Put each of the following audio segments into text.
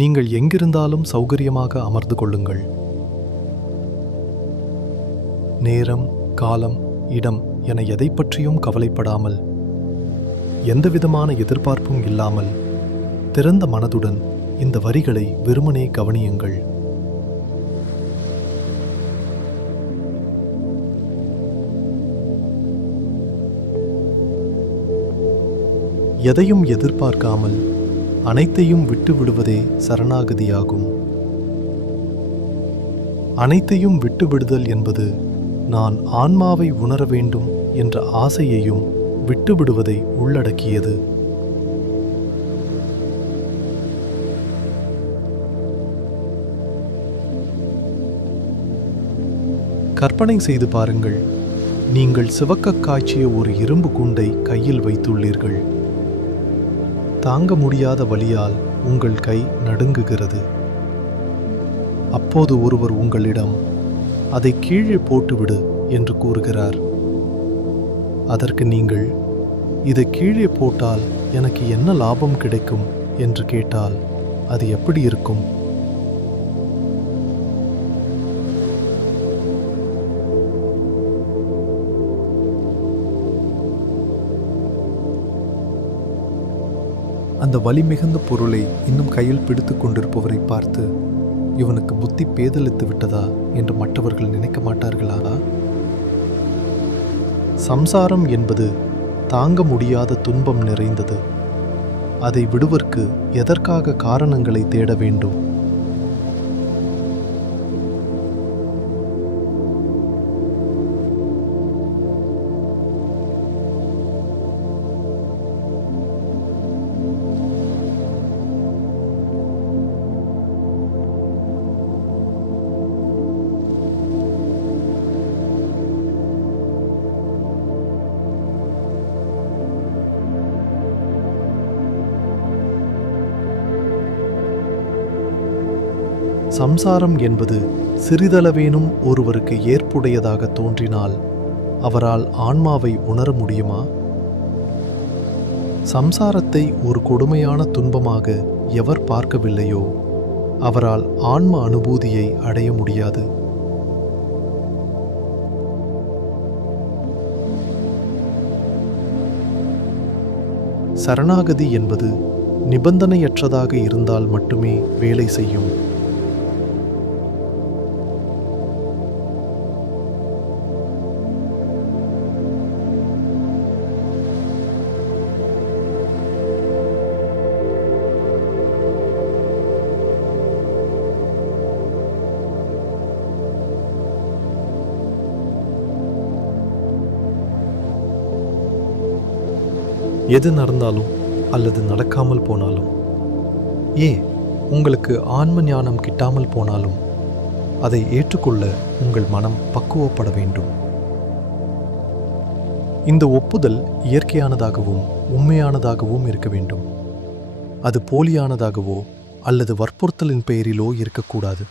நீங்கள் எங்கிருந்தாலும் சௌகரியமாக அமர்ந்து கொள்ளுங்கள். நேரம் காலம் இடம் என எதை பற்றியும் கவலைப்படாமல் எந்தவிதமான எதிர்பார்ப்பும் இல்லாமல் திறந்த மனதுடன் இந்த வரிகளை வெறுமனே கவனியுங்கள். எதையும் எதிர்பார்க்காமல் அனைத்தையும் விட்டு விடுவதே சரணாகதியாகும். அனைத்தையும் விட்டுவிடுதல் என்பது நான் ஆன்மாவை உணர வேண்டும் என்ற ஆசையையும் விட்டுவிடுவதை உள்ளடக்கியது. கற்பனை செய்து பாருங்கள் நீங்கள் சிவக்க காய்ச்சிய ஒரு இரும்பு குண்டை கையில் வைத்துள்ளீர்கள். தாங்க முடியாத வழியால் உங்கள் கை நடுங்குகிறது. அப்போது ஒருவர் உங்களிடம் அதை கீழே போட்டுவிடு என்று கூறுகிறார். அதற்கு நீங்கள் இதை கீழே போட்டால் எனக்கு என்ன லாபம் கிடைக்கும்? என்று கேட்டால் அது எப்படி இருக்கும்? அந்த வலி மிகுந்த பொருளை இன்னும் கையில் பிடித்து கொண்டிருப்பவரை பார்த்து இவனுக்கு புத்தி பேதலித்து விட்டதா? என்று மற்றவர்கள் நினைக்க மாட்டார்களா? சம்சாரம் என்பது தாங்க முடியாத துன்பம் நிறைந்தது. அதை விடுவதற்கு எதற்காக காரணங்களை தேட வேண்டும்? சம்சாரம் என்பது சிறிதளவேனும் ஒருவருக்கு ஏற்புடையதாக தோன்றினால் அவரால் ஆன்மாவை உணர முடியுமா? சம்சாரத்தை ஒரு கொடுமையான துன்பமாக எவர் பார்க்கவில்லையோ? அவரால் ஆன்ம அனுபூதியை அடைய முடியாது. சரணாகதி என்பது நிபந்தனையற்றதாக இருந்தால் மட்டுமே வேலை செய்யும். எது நடந்தாலும் அல்லது நடக்காமல் போனாலும். ஏ உங்களுக்கு ஆன்ம ஞானம் கிட்டாமல் போனாலும் அதை ஏற்றுக்கொள்ள உங்கள் மனம் பக்குவப்பட வேண்டும். இந்த ஒப்புதல் இயற்கையானதாகவும் உண்மையானதாகவும் இருக்க வேண்டும். அது போலியானதாகவோ அல்லது வற்புறுத்தலின் பெயரிலோ இருக்கக்கூடாது.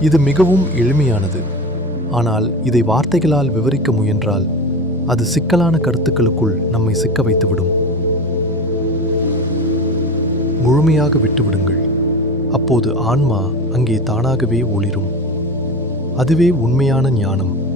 இது மிகவும் எளிமையானது. ஆனால் இதை வார்த்தைகளால் விவரிக்க முயன்றால் அது சிக்கலான கருத்துக்களுக்குள் நம்மை சிக்க வைத்துவிடும். முழுமையாக விட்டுவிடுங்கள். அப்போது ஆன்மா அங்கே தானாகவே ஒளிரும். அதுவே உண்மையான ஞானம்.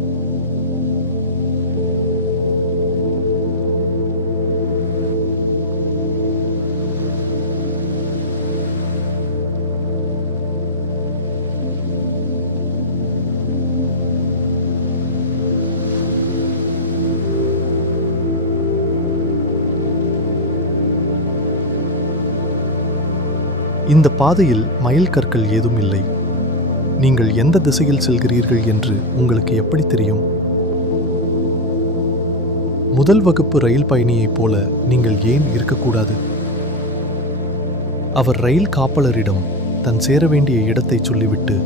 இந்த பாதையில் மயில் கற்கள் ஏதும் இல்லை. நீங்கள் எந்த திசையில் செல்கிறீர்கள் என்று உங்களுக்கு எப்படி தெரியும்? முதல் வகுப்பு ரயில் பயணியைப் போல நீங்கள் ஏன் இருக்கக்கூடாது? அவர் ரயில் காப்பலரிடம் தன் சேர வேண்டிய இடத்தை சொல்லிவிட்டு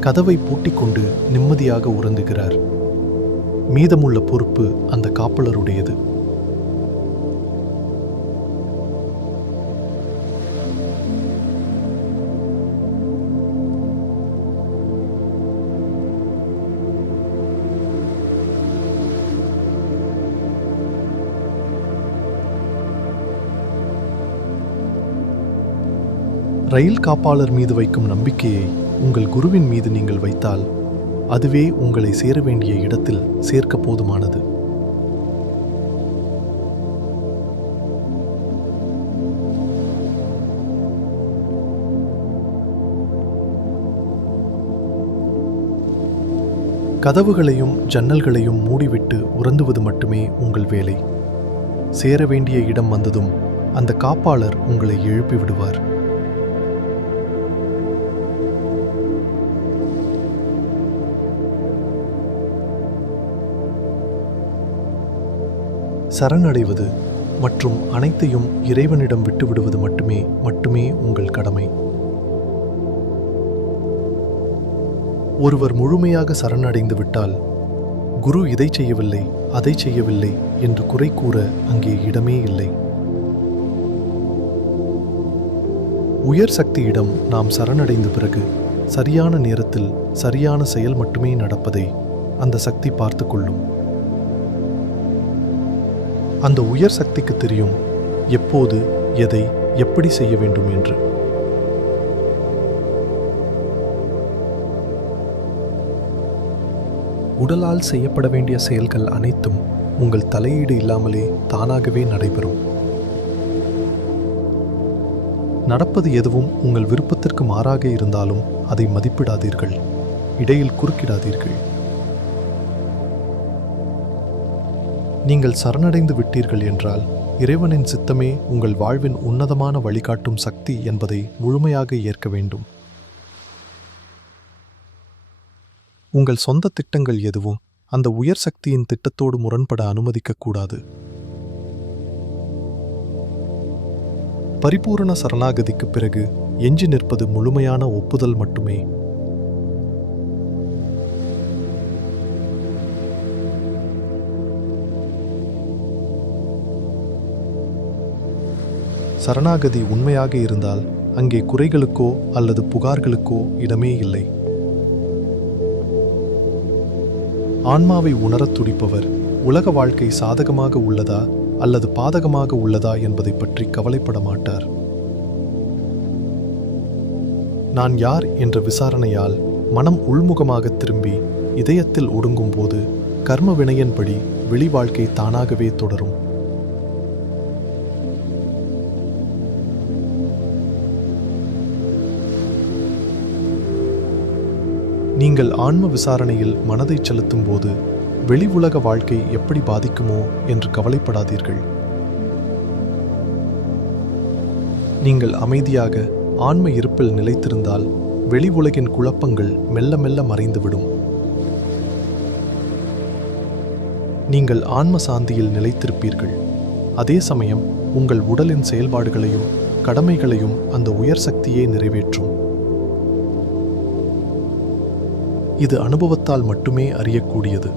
கதவை பூட்டிக்கொண்டு நிம்மதியாக உறங்குகிறார். மீதமுள்ள பொறுப்பு அந்த காப்பலருடையது. ரயில் காப்பாளர் மீது வைக்கும் நம்பிக்கையை உங்கள் குருவின் மீது நீங்கள் வைத்தால் அதுவே உங்களை சேர வேண்டிய இடத்தில் சேர்க்க போதுமானது. கதவுகளையும் ஜன்னல்களையும் மூடிவிட்டு உறந்துவது மட்டுமே உங்கள் வேலை. சேர வேண்டிய இடம் வந்ததும் அந்த காப்பாளர் உங்களை எழுப்பி விடுவார். சரணடைவது மற்றும் அனைத்தையும் இறைவனிடம் விட்டுவிடுவது மட்டுமே மட்டுமே உங்கள் கடமை. ஒருவர் முழுமையாக சரணடைந்து விட்டால் குரு இதை செய்யவில்லை அதை செய்யவில்லை என்று குறை கூற அங்கே இடமே இல்லை. உயர் சக்தியிடம் நாம் சரணடைந்த பிறகு சரியான நேரத்தில் சரியான செயல் மட்டுமே நடப்பதை அந்த சக்தி பார்த்து கொள்ளும். அந்த உயர் சக்திக்கு தெரியும் எப்போது எதை எப்படி செய்ய வேண்டும் என்று. உடலால் செய்யப்பட வேண்டிய செயல்கள் அனைத்தும் உங்கள் தலையீடு இல்லாமலே தானாகவே நடைபெறும். நடப்பது எதுவும் உங்கள் விருப்பத்திற்கு மாறாக இருந்தாலும் அதை மதிப்பிடாதீர்கள். இடையில் குறுக்கிடாதீர்கள். நீங்கள் சரணடைந்து விட்டீர்கள் என்றால் இறைவனின் சித்தமே உங்கள் வாழ்வின் உன்னதமான வழிகாட்டும் சக்தி என்பதை முழுமையாக ஏற்க வேண்டும். உங்கள் சொந்த திட்டங்கள் எதுவும் அந்த உயர் சக்தியின் திட்டத்தோடு முரண்பட அனுமதிக்கக்கூடாது. பரிபூரண சரணாகதிக்கு பிறகு எஞ்சி நிற்பது முழுமையான ஒப்புதல் மட்டுமே. சரணாகதி உண்மையாக இருந்தால் அங்கே குறைகளுக்கோ அல்லது புகார்களுக்கோ இடமே இல்லை. ஆன்மாவை உணரத் துடிப்பவர் உலக வாழ்க்கை சாதகமாக உள்ளதா அல்லது பாதகமாக உள்ளதா என்பதை பற்றி கவலைப்பட மாட்டார். நான் யார் என்ற விசாரணையால் மனம் உள்முகமாக திரும்பி இதயத்தில் ஒடுங்கும்போது கர்ம வினையன்படி வெளி வாழ்க்கை தானாகவே தொடரும். நீங்கள் ஆன்ம விசாரணையில் மனதை செலுத்தும் போது வெளி உலக வாழ்க்கை எப்படி பாதிக்குமோ என்று கவலைப்படாதீர்கள். நீங்கள் அமைதியாக ஆன்ம இருப்பில் நிலைத்திருந்தால் வெளி உலகின் குழப்பங்கள் மெல்ல மெல்ல மறைந்துவிடும். நீங்கள் ஆன்ம சாந்தியில் நிலைத்திருப்பீர்கள். அதே சமயம் உங்கள் உடலின் செயல்பாடுகளையும் கடமைகளையும் அந்த உயர் சக்தியே நிறைவேற்றும். இது அனுபவத்தால் மட்டுமே அறியக்கூடியது.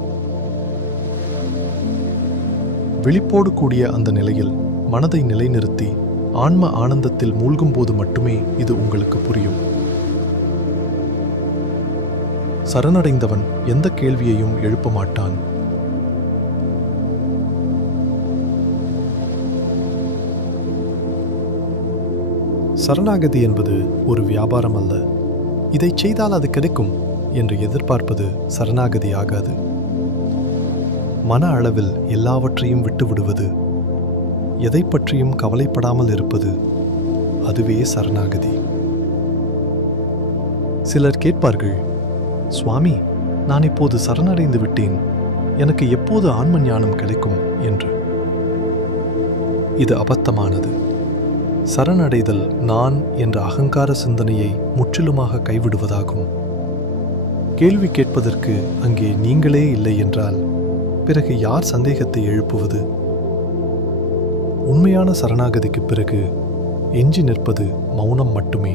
விழிப்போடு கூடிய அந்த நிலையில் மனதை நிலைநிறுத்தி ஆன்ம ஆனந்தத்தில் மூழ்கும்போது மட்டுமே இது உங்களுக்கு புரியும். சரணடைந்தவன் எந்த கேள்வியையும் எழுப்ப மாட்டான். சரணாகதி என்பது ஒரு வியாபாரம் அல்ல. இதை செய்தால் அது கிடைக்கும். என்று எதிர்பார்ப்பது சரணாகதி ஆகாது. மன அளவில் எல்லாவற்றையும் விட்டுவிடுவது எதை பற்றியும் கவலைப்படாமல் இருப்பது அதுவே சரணாகதி. சிலர் கேட்பார்கள் சுவாமி நான் இப்போது சரணடைந்து விட்டேன். எனக்கு எப்போது ஆன்ம ஞானம் கிடைக்கும்? என்று. இது அபத்தமானது. சரணடைதல் நான் என்ற அகங்கார சிந்தனையை முற்றிலுமாக கைவிடுவதாகும். கேள்வி கேட்பதற்கு அங்கே நீங்களே இல்லை என்றால் பிறகு யார் சந்தேகத்தை எழுப்புவது? உண்மையான சரணாகதிக்கு பிறகு எஞ்சி நிற்பது மௌனம் மட்டுமே.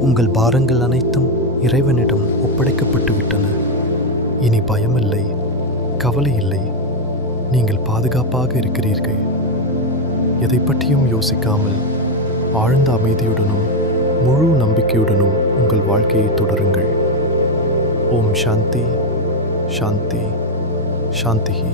உங்கள் பாரங்கள் அனைத்தும் இறைவனிடம் ஒப்படைக்கப்பட்டு விட்டன இனி பயமில்லை கவலை இல்லை. நீங்கள் பாதுகாப்பாக இருக்கிறீர்கள். எதை பற்றியும் யோசிக்காமல் ஆழ்ந்த அமைதியுடனும் முழு நம்பிக்கையுடனும் உங்கள் வாழ்க்கையை தொடருங்கள். ஓம் சாந்தி சாந்தி சாந்திஹி.